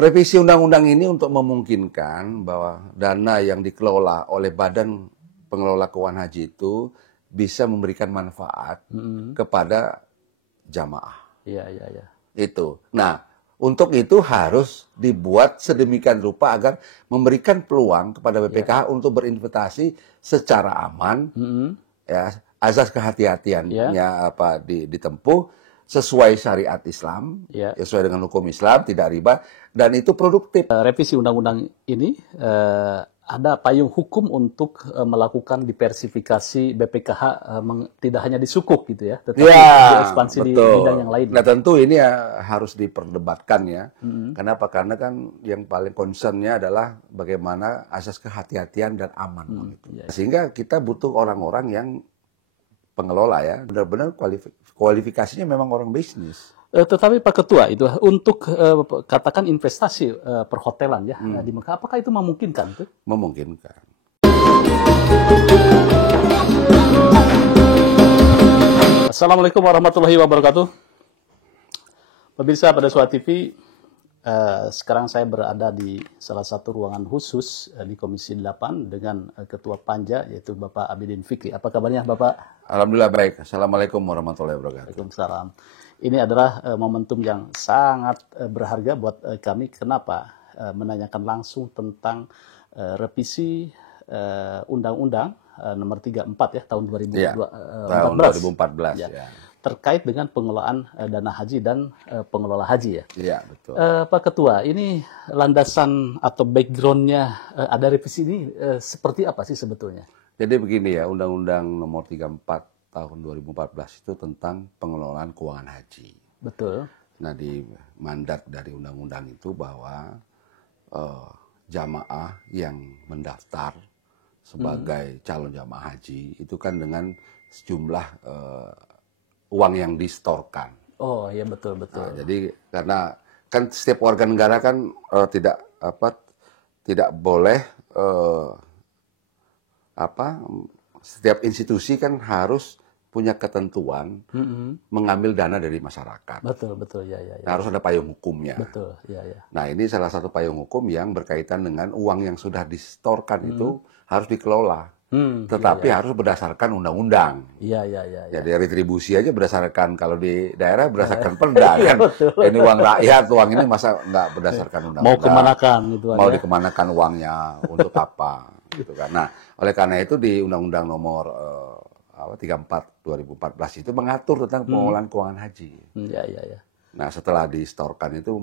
Revisi undang-undang ini untuk memungkinkan bahwa dana yang dikelola oleh Badan Pengelola Keuangan Haji itu bisa memberikan manfaat kepada jamaah. Iya, iya, iya. Itu. Nah, untuk itu harus dibuat sedemikian rupa agar memberikan peluang kepada BPKH untuk berinvestasi secara aman, ya, azas kehati-hatiannya ditempuh sesuai syariat Islam, sesuai dengan hukum Islam, tidak riba, dan itu produktif. Revisi undang-undang ini ada payung hukum untuk melakukan diversifikasi BPKH tidak hanya di sukuk gitu ya, tetapi diekspansi di bidang yang lain. Nah tentu ini harus diperdebatkan ya. Kenapa? Karena kan yang paling concernnya adalah bagaimana asas kehati-hatian dan aman. Sehingga kita butuh orang-orang yang pengelola ya, benar-benar kualifikasinya memang orang bisnis. Tetapi Pak Ketua, itu untuk katakan investasi perhotelan ya di Mekah, apakah itu memungkinkan? Memungkinkan. Assalamualaikum warahmatullahi wabarakatuh. Pemirsa pada Suara TV, sekarang saya berada di salah satu ruangan khusus di Komisi 8 dengan Ketua Panja, yaitu Bapak Abidin Fikri. Apa kabarnya Bapak? Alhamdulillah baik. Assalamualaikum warahmatullahi wabarakatuh. Waalaikumsalam. Ini adalah momentum yang sangat berharga buat kami. Kenapa? Menanyakan langsung tentang revisi Undang-Undang nomor 34 ya tahun 2014. Tahun 2014 ya. Terkait dengan pengelolaan dana haji dan pengelola haji ya. Iya, betul. Pak Ketua, ini landasan atau background-nya ada revisi ini seperti apa sih sebetulnya? Jadi begini ya, Undang-Undang nomor 34 tahun 2014 itu tentang pengelolaan keuangan haji. Betul. Nah, di mandat dari undang-undang itu bahwa jamaah yang mendaftar sebagai calon jamaah haji itu kan dengan sejumlah uang yang distorkan. Oh iya betul. Nah, jadi karena kan setiap warga negara kan tidak boleh setiap institusi kan harus punya ketentuan mengambil dana dari masyarakat. Betul ya. Nah, harus ada payung hukumnya. Betul ya. Nah, ini salah satu payung hukum yang berkaitan dengan uang yang sudah distorkan itu harus dikelola. Tetapi harus berdasarkan undang-undang. Iya. Jadi retribusi aja berdasarkan, kalau di daerah berdasarkan perda kan. Ini uang rakyat, uang ini masa nggak berdasarkan undang-undang. Mau kemanakan gitu Mau dikemanakan uangnya, untuk apa gitu kan. Nah, oleh karena itu di Undang-Undang nomor 34 2014 itu mengatur tentang pengelolaan keuangan haji. Iya. Nah, setelah distorkan itu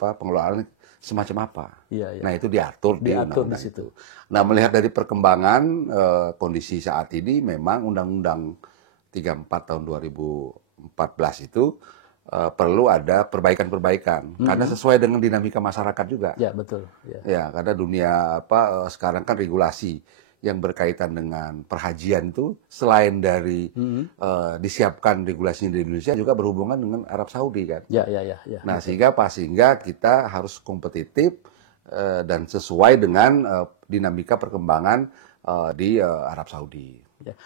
pengelolaan semacam apa? Iya. Nah, itu diatur di undang-undang di situ. itu. Nah, melihat dari perkembangan kondisi saat ini, memang Undang-Undang 34 tahun 2014 itu perlu ada perbaikan-perbaikan karena sesuai dengan dinamika masyarakat juga. Ya, betul. Ya, karena dunia sekarang kan regulasi yang berkaitan dengan perhajian itu selain dari disiapkan regulasinya di Indonesia juga berhubungan dengan Arab Saudi kan. Ya. Nah, sehingga kita harus kompetitif dan sesuai dengan dinamika perkembangan di Arab Saudi. Ya.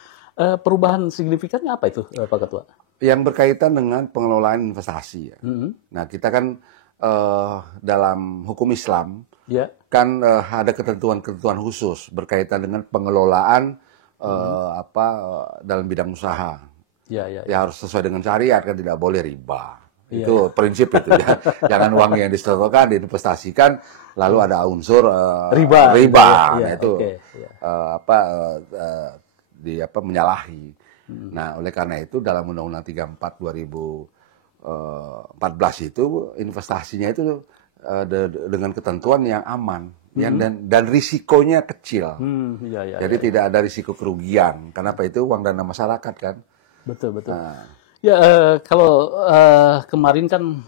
Perubahan signifikannya apa itu, Pak Ketua? Yang berkaitan dengan pengelolaan investasi. Ya. Nah, kita kan dalam hukum Islam kan ada ketentuan-ketentuan khusus berkaitan dengan pengelolaan dalam bidang usaha. Ya harus sesuai dengan syariat, kan tidak boleh riba. Itu prinsip itu ya. Jangan uang yang disetorkan diinvestasikan lalu ada unsur riba. Nah, itu menyalahi. Nah, oleh karena itu dalam Undang-Undang 34 2014 itu investasinya itu dengan ketentuan yang aman dan risikonya kecil. Jadi tidak ada risiko kerugian. Kenapa? Itu uang dana masyarakat kan. Betul. Nah. Ya, kalau kemarin kan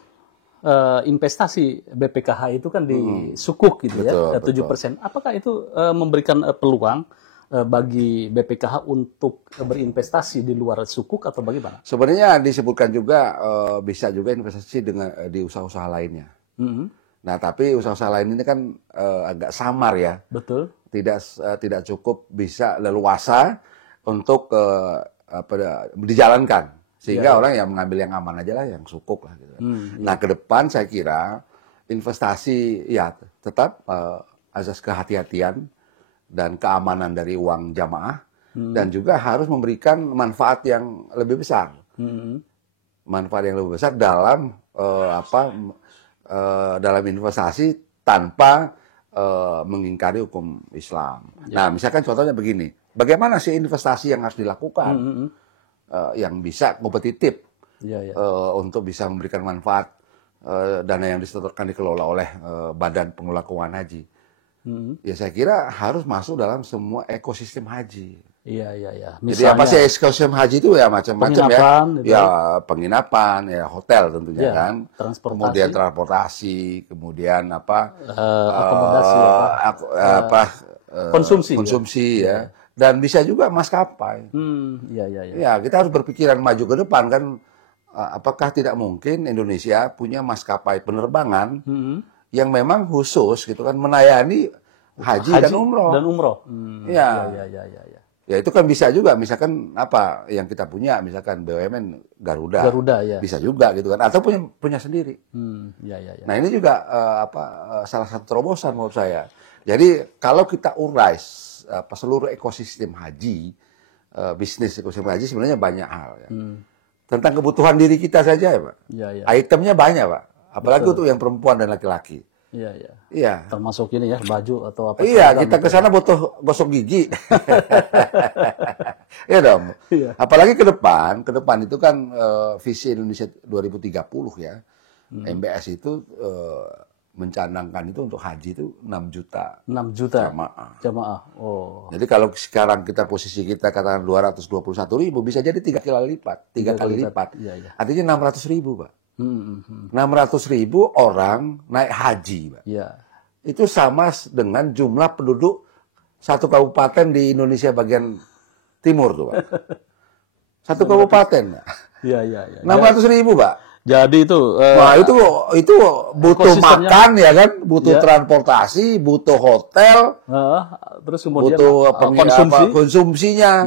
investasi BPKH itu kan di sukuk gitu ya, 7%. Apakah itu memberikan peluang bagi BPKH untuk berinvestasi di luar sukuk atau bagaimana? Sebenarnya disebutkan juga bisa juga investasi di usaha-usaha lainnya. Nah, tapi usaha-usaha lain ini kan agak samar ya. Betul. Tidak cukup bisa leluasa untuk dijalankan. Sehingga orang yang mengambil yang aman aja lah, yang sukuk lah gitu. Nah, ke depan saya kira investasi ya tetap azas kehati-hatian dan keamanan dari uang jamaah dan juga harus memberikan manfaat yang lebih besar. Manfaat yang lebih besar dalam dalam investasi tanpa mengingkari hukum Islam. Nah, misalkan contohnya begini, bagaimana sih investasi yang harus dilakukan yang bisa kompetitif untuk bisa memberikan manfaat dana yang disetorkan dikelola oleh Badan Pengelola Keuangan Haji. Ya saya kira harus masuk dalam semua ekosistem haji. Iya. Jadi apa sih ekosistem haji itu ya macam-macam ya. Gitu. Ya penginapan, ya hotel tentunya kan. Transportasi. Kemudian transportasi, kemudian akomodasi, konsumsi ya. Dan bisa juga maskapai. Ya kita harus berpikiran maju ke depan kan. Apakah tidak mungkin Indonesia punya maskapai penerbangan yang memang khusus gitu kan menayani haji dan umroh. Ya. Ya itu kan bisa juga, misalkan apa yang kita punya, misalkan BUMN Garuda ya. Bisa juga gitu kan, atau punya sendiri. Nah ini juga salah satu terobosan menurut saya. Jadi kalau kita urai seluruh ekosistem haji, bisnis ekosistem haji sebenarnya banyak hal ya. Tentang kebutuhan diri kita saja ya Pak. Itemnya banyak Pak, apalagi untuk yang perempuan dan laki-laki. Iya. Termasuk ini ya, baju atau apa. Iya, kita ke sana butuh gosok gigi. Iya dong. Iya. Apalagi ke depan itu kan visi Indonesia 2030 ya. MBS itu mencanangkan itu untuk haji itu 6 juta. 6 juta jamaah. Oh. Jadi kalau sekarang posisi kita katakan 221.000 bisa jadi 3 kali lipat. Iya. Artinya 600.000, Pak. 600.000 orang naik haji, Pak. Iya. Itu sama dengan jumlah penduduk satu kabupaten di Indonesia bagian timur tuh, Pak. Satu kabupaten. Iya. 600.000, Pak. Jadi itu nah, itu butuh makan ya kan, butuh transportasi, butuh hotel, terus kemudian butuh konsumsinya.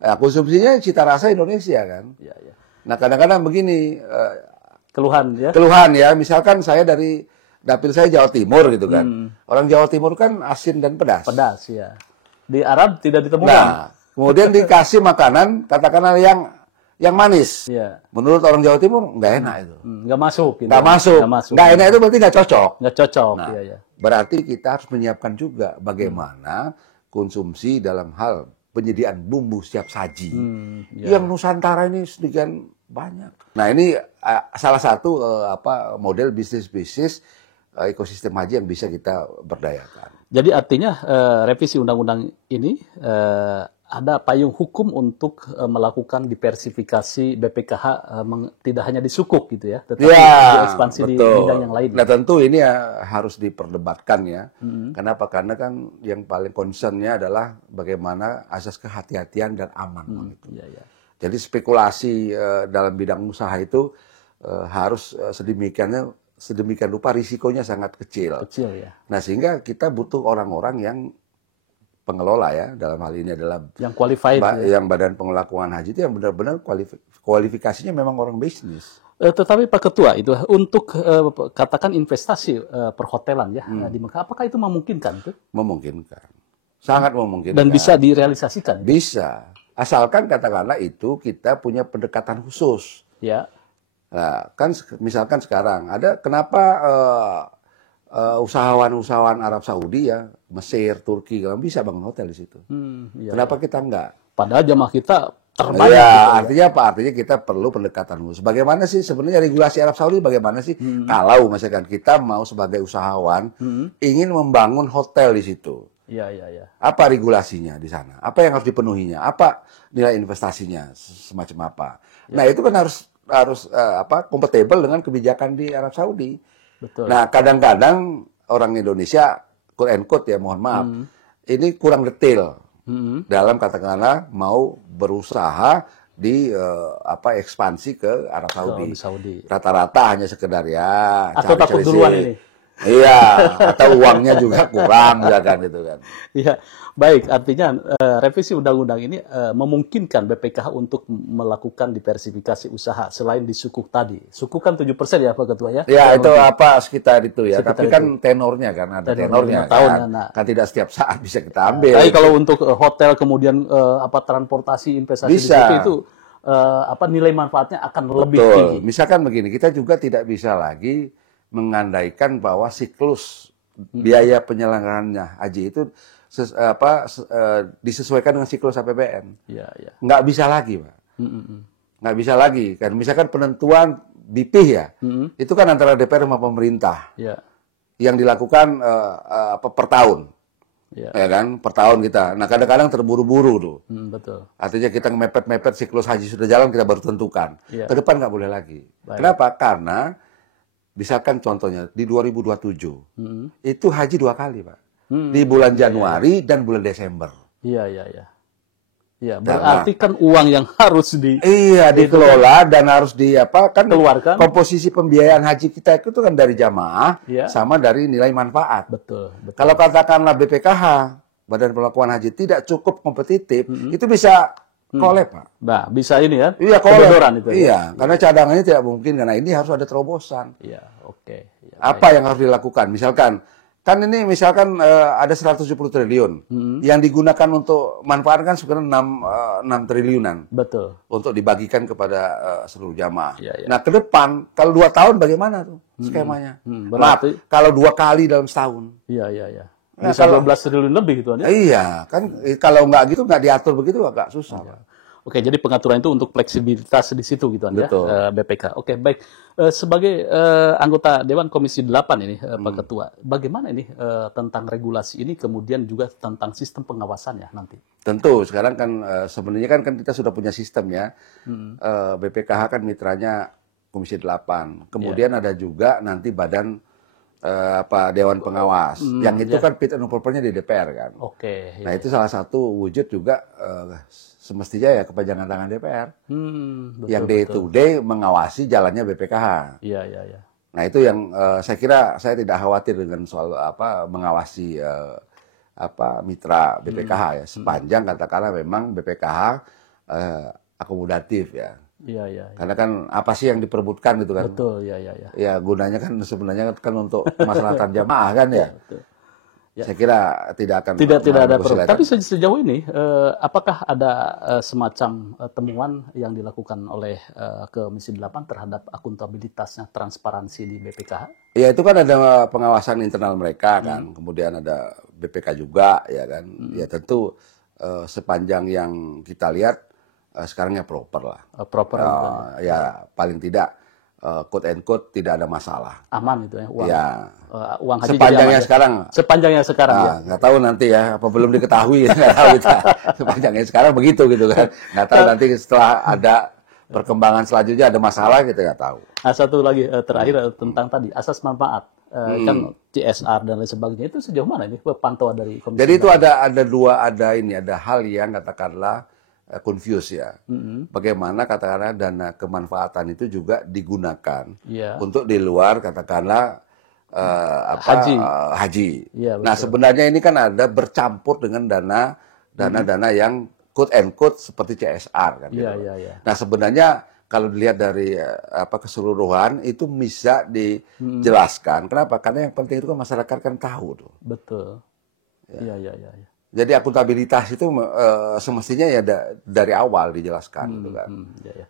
Ya, konsumsinya cita rasa Indonesia kan. Nah, kadang-kadang begini keluhan ya, misalkan saya dari dapil saya Jawa Timur gitu kan. Orang Jawa Timur kan asin dan pedas. Pedas ya. Di Arab tidak ditemukan. Nah, kemudian dikasih makanan katakanlah yang manis. Iya. Menurut orang Jawa Timur nggak enak itu. Nggak masuk. Gitu. Nggak enak itu berarti nggak cocok. Nggak cocok. Nah, berarti kita harus menyiapkan juga bagaimana konsumsi dalam hal penyediaan bumbu siap saji. Yang Nusantara ini sedemikian banyak. Nah ini salah satu model bisnis ekosistem haji yang bisa kita berdayakan. Jadi artinya revisi undang-undang ini ada payung hukum untuk melakukan diversifikasi BPKH tidak hanya di sukuk gitu ya, tetapi ekspansi di bidang yang lain. Nah tentu ini harus diperdebatkan ya. Kenapa? Karena kan yang paling concernnya adalah bagaimana asas kehati-hatian dan aman. Jadi spekulasi dalam bidang usaha itu harus sedemikian rupa risikonya sangat kecil. Ya. Nah sehingga kita butuh orang-orang yang pengelola ya, dalam hal ini adalah yang qualified yang Badan Pengelola Keuangan Haji itu yang benar-benar kualifikasinya memang orang bisnis. Tetapi Pak Ketua itu untuk katakan investasi perhotelan ya di Mekah, apakah itu memungkinkan tuh? Memungkinkan, sangat memungkinkan. Dan bisa direalisasikan? Bisa, asalkan katakanlah itu kita punya pendekatan khusus. Ya. Nah, kan misalkan sekarang ada kenapa usahawan Arab Saudi ya, Mesir, Turki, kalau bisa bangun hotel di situ. Kenapa kita enggak? Padahal jamaah kita terbanyak. Ya, artinya apa? Artinya kita perlu pendekatan khusus. Bagaimana sih sebenarnya regulasi Arab Saudi? Bagaimana sih kalau misalkan kita mau sebagai usahawan ingin membangun hotel di situ? Iya. Apa regulasinya di sana? Apa yang harus dipenuhinya? Apa nilai investasinya? Semacam apa? Nah itu kan harus kompatibel dengan kebijakan di Arab Saudi. Betul. Nah, kadang-kadang orang Indonesia, quote and quote ya, mohon maaf, ini kurang detail dalam katakanlah mau berusaha di ekspansi ke Arab Saudi. Saudi. Rata-rata hanya sekedar ya atau takut duluan ini. Iya, atau uangnya juga kurang, misalkan gitu kan. Ya, baik. Artinya revisi undang-undang ini memungkinkan BPKH untuk melakukan diversifikasi usaha selain di sukuk tadi. Sukuk kan 7% ya Pak Ketua ya? Ya, itu apa sekitar itu ya. Sekitar Tapi kan tenornya kan ada tenornya 5 tahun kan. ya, nah. Kan tidak setiap saat bisa kita ambil. Tapi kalau untuk hotel kemudian transportasi investasi di Bisa. situ itu nilai manfaatnya akan lebih Betul. tinggi. Misalkan begini, kita juga tidak bisa lagi mengandaikan bahwa siklus biaya penyelenggarannya haji itu disesuaikan dengan siklus APBN. Iya, iya. Nggak bisa lagi, Pak. Nggak bisa lagi. Kan misalkan penentuan BPIH ya, itu kan antara DPR sama pemerintah. Iya. Yang dilakukan per tahun. Iya. Ya kan, per tahun kita. Nah, kadang-kadang terburu-buru tuh. Betul. Artinya kita mepet-mepet siklus haji sudah jalan, kita baru tentukan. Iya. Ke depan nggak boleh lagi. Baik. Kenapa? Karena, misalkan contohnya, di 2027, itu haji 2 kali, Pak. Di bulan Januari dan bulan Desember. Iya, iya, iya. Iya, berarti kan uang yang harus dikelola dan harus keluarkan. Komposisi pembiayaan haji kita itu kan dari jamaah Iya. sama dari nilai manfaat. Betul, betul. Kalau katakanlah BPKH, Badan Pengelolaan Haji, tidak cukup kompetitif, itu bisa kolab, Pak. Nah, bisa ini ya? Iya, Kebenaran itu. Iya, karena cadangannya tidak mungkin, karena ini harus ada terobosan. Iya, oke. Ya, apa yang harus dilakukan? Misalkan, kan ini misalkan ada 170 triliun yang digunakan untuk manfaat kan sebenarnya 6 triliunan. Betul. Untuk dibagikan kepada seluruh jamaah. Iya, iya. Nah, ke depan kalau 2 tahun bagaimana tuh skemanya? Berarti, Maaf, kalau 2 kali dalam setahun. Iya, iya, iya. Nah, Bisa 12 triliun lebih gitu kan ya? Iya, kan kalau nggak gitu, nggak diatur begitu agak susah, Pak. Oke, jadi pengaturan itu untuk fleksibilitas di situ gitu kan ya, BPK. Oke, baik. Sebagai anggota Dewan Komisi 8 ini, Pak Ketua, bagaimana ini tentang regulasi ini, kemudian juga tentang sistem pengawasannya nanti? Tentu, sekarang kan sebenarnya kan kita sudah punya sistem ya. BPKH kan mitranya Komisi 8. Kemudian ada juga nanti badan Dewan Pengawas. Yang itu kan fit and propernya di DPR kan. Oke. Nah, itu salah satu wujud juga semestinya ya kepanjangan tangan DPR. Betul, yang day to day mengawasi jalannya BPKH. Iya, iya, iya. Nah, itu yang saya kira saya tidak khawatir dengan soal mengawasi mitra BPKH ya. Sepanjang katakanlah memang BPKH akomodatif ya. Iya, iya. Karena kan apa sih yang diperebutkan gitu kan? Betul, iya, iya, iya. Ya gunanya kan sebenarnya kan untuk kemaslahatan jamaah kan ya. Betul. Ya. Saya kira tidak akan tidak ada perlu. Tapi sejauh ini apakah ada semacam temuan yang dilakukan oleh Komisi 8 terhadap akuntabilitasnya, transparansi di BPKH? Ya, itu kan ada pengawasan internal mereka kan. Kemudian ada BPK juga ya kan. Ya tentu sepanjang yang kita lihat sekarang ya proper lah. Proper. Ya paling tidak quote and quote tidak ada masalah. Aman itu ya uang. Ya. Uang haji sepanjangnya sekarang. Sepanjangnya sekarang ya. Nggak tahu nanti ya, apa belum diketahui nggak tahu kita. Sepanjangnya sekarang begitu gitu kan. Nggak tahu nanti setelah ada perkembangan selanjutnya ada masalah kita nggak tahu. Nah, satu lagi terakhir tentang tadi asas manfaat. Kan CSR dan lain sebagainya itu sejauh mana ini pantauan dari Komisi? Jadi itu ada hal yang katakanlah confuse ya. Bagaimana katakanlah dana kemanfaatan itu juga digunakan untuk di luar katakanlah haji. Ya, nah, sebenarnya ini kan ada bercampur dengan dana yang quote and quote seperti CSR kan. Nah, sebenarnya kalau dilihat dari keseluruhan itu bisa dijelaskan. Kenapa? Karena yang penting itu kan masyarakat kan tahu tuh. Betul. Iya. Jadi akuntabilitas itu semestinya ya dari awal dijelaskan gitu kan.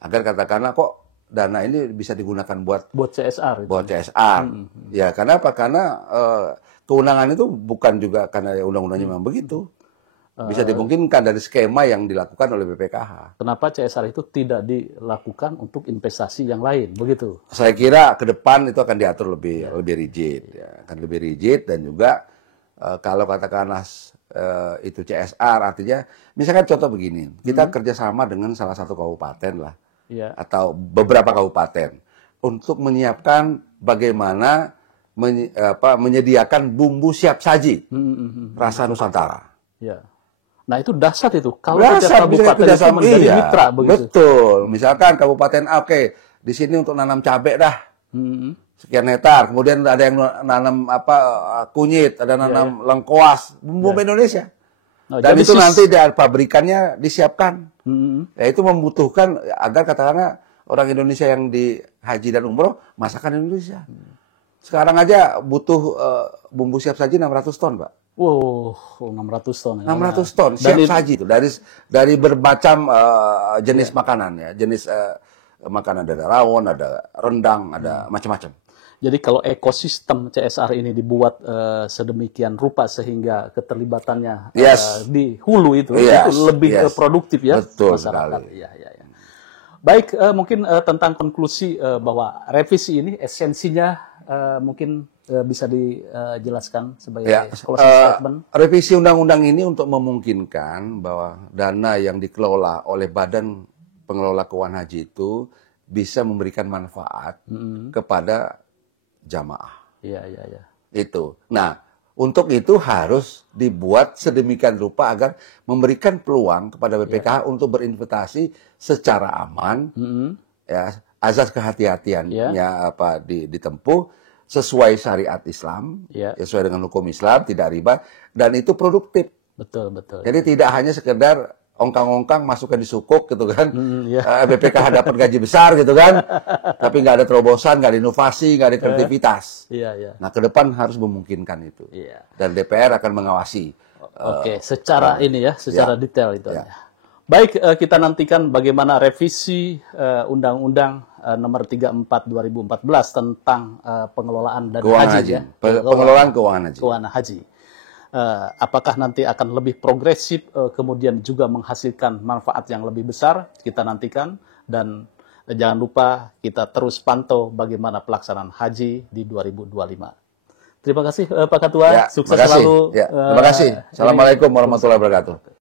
Agar katakanlah kok dana ini bisa digunakan buat CSR. Buat CSR. Ya, karena apa? Karena kewenangan itu bukan juga karena undang-undangnya memang begitu. Bisa dimungkinkan dari skema yang dilakukan oleh BPKH. Kenapa CSR itu tidak dilakukan untuk investasi yang lain, begitu? Saya kira ke depan itu akan diatur lebih rigid, ya. Akan lebih rigid dan juga kalau katakanlah itu CSR artinya, misalkan contoh begini, kita kerjasama dengan salah satu kabupaten lah, atau beberapa kabupaten untuk menyiapkan bagaimana menyediakan bumbu siap saji rasa Nusantara. Ya. Nah, itu dahsyat itu. Kalau dahsyat, kabupaten itu menjadi mitra begitu. Betul. Misalkan kabupaten A, oke, di sini untuk nanam cabai dah. sekian hektar, kemudian ada yang nanam kunyit, ada nanam lengkoas, bumbu Indonesia. Oh, Dan jadi itu nanti pabrikannya disiapkan. Ya, itu membutuhkan agar katakanlah orang Indonesia yang di haji dan umroh masakan Indonesia. Sekarang aja butuh bumbu siap saji 600 ton, Pak. Wow, 600 ton. 600 ton siap saji itu dari bermacam jenis makanan ya, jenis makanan, ada rawon, ada rendang, ada macam-macam. Jadi kalau ekosistem CSR ini dibuat sedemikian rupa sehingga keterlibatannya di hulu itu lebih produktif ya. Betul masyarakat. sekali. Ya. Baik, mungkin tentang konklusi bahwa revisi ini esensinya mungkin bisa dijelaskan sebagai closing statement. Revisi undang-undang ini untuk memungkinkan bahwa dana yang dikelola oleh Badan Pengelola Keuangan Haji itu bisa memberikan manfaat kepada jamaah. Iya. Itu. Nah, untuk itu harus dibuat sedemikian rupa agar memberikan peluang kepada BPKH untuk berinvestasi secara aman, ya, azas kehati-hatiannya ditempuh sesuai syariat Islam, sesuai dengan hukum Islam, tidak riba, dan itu produktif. Betul. Jadi tidak hanya sekedar ongkang-ongkang masukkan di sukuk gitu kan, BPKH dapat gaji besar gitu kan, tapi nggak ada terobosan, nggak ada inovasi, nggak ada kreativitas. Nah, ke depan harus memungkinkan itu, dan DPR akan mengawasi. Oke, secara secara detail itu. Baik, kita nantikan bagaimana revisi Undang-Undang Nomor 34 2014 tentang pengelolaan dan haji. Pengelolaan keuangan haji. Apakah nanti akan lebih progresif, kemudian juga menghasilkan manfaat yang lebih besar, kita nantikan. Dan jangan lupa kita terus pantau bagaimana pelaksanaan haji di 2025. Terima kasih Pak Ketua, sukses selalu. Terima kasih. Assalamualaikum warahmatullahi wabarakatuh.